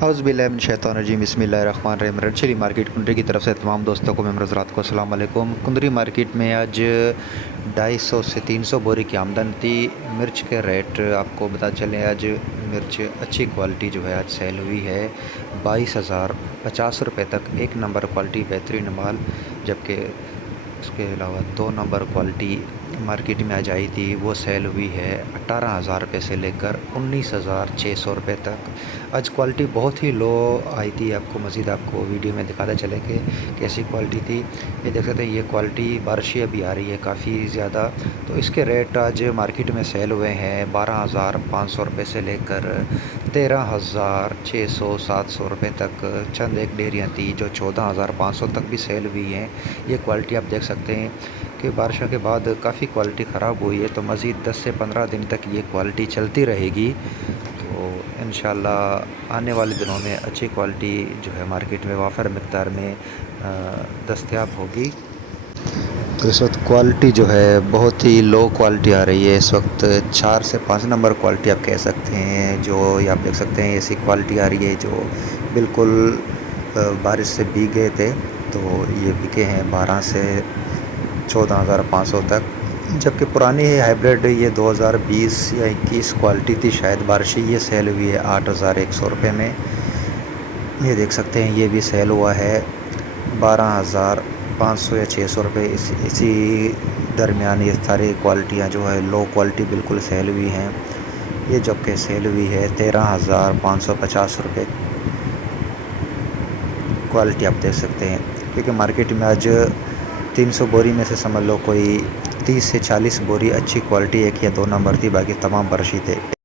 औज़ुबिल्लाहिमिनश्शैतानिर्रजीम बिस्मिल्लाहिर्रहमानिर्रहीम। Red chilli market कुंदरी की तरफ से तमाम दोस्तों को मेरे हज़रात को अस्सलाम वालेकुम। कुंदरी मार्केट में आज 250 से 300 बोरी की आमदन थी। मिर्च के रेट आपको बता चलें, आज मिर्च अच्छी क्वालिटी जो है आज सेल हुई है 22,050 रुपये तक। एक नंबर क्वालिटी बेहतरीन माल, जबकि उसके अलावा 2 नंबर क्वालिटी मार्केट में आज आई थी, वो सेल हुई है 18,000 रुपये से लेकर 19,600 रुपये तक। आज क्वालिटी बहुत ही लो आई थी। आपको मज़ीद आपको वीडियो में दिखाते चले कि कैसी क्वालिटी थी। ये देख सकते हैं, ये क्वालिटी बारिशें अभी आ रही है काफ़ी ज़्यादा, तो इसके रेट आज मार्केट में सेल हुए हैं 12,500 रुपये से लेकर 13,600 700 रुपये तक। चंद एक डेयरियाँ थी जो 14,500 तक भी सेल हुई हैं। ये क्वालिटी आप देख सकते हैं कि बारिशों के बाद काफ़ी क्वालिटी ख़राब हुई है, तो मज़ीद 10 से 15 दिन तक ये क्वालिटी चलती रहेगी। तो इंशाल्लाह आने वाले दिनों में अच्छी क्वालिटी जो है मार्केट में वाफर मिक़दार में दस्तयाब होगी। तो इस वक्त क्वालिटी जो है बहुत ही लो क्वालिटी आ रही है। इस वक्त 4 से 5 नंबर क्वालिटी आप कह सकते हैं, जो ये आप देख सकते हैं ऐसी क्वालिटी आ रही है जो बिल्कुल बारिश से भीग गए थे। तो ये बिके हैं 12 से 14,500 तक, जबकि पुरानी है हाइब्रिड ये 2020 या 21 क्वालिटी थी शायद बारिशी, ये सेल हुई है 8,100 रुपये में। ये देख सकते हैं ये भी सेल हुआ है 12,500 या 600 रुपये। इसी दरमियान ये सारी क्वालिटियाँ जो है लो क्वालिटी बिल्कुल सेल हुई हैं। ये जबकि सेल हुई है 13,550 रुपये क्वालिटी आप देख सकते हैं, क्योंकि मार्केट में आज 300 बोरी में से समझ लो कोई 30 से 40 बोरी अच्छी क्वालिटी एक या 2 नंबर थी, बाकी तमाम बारिशी थे।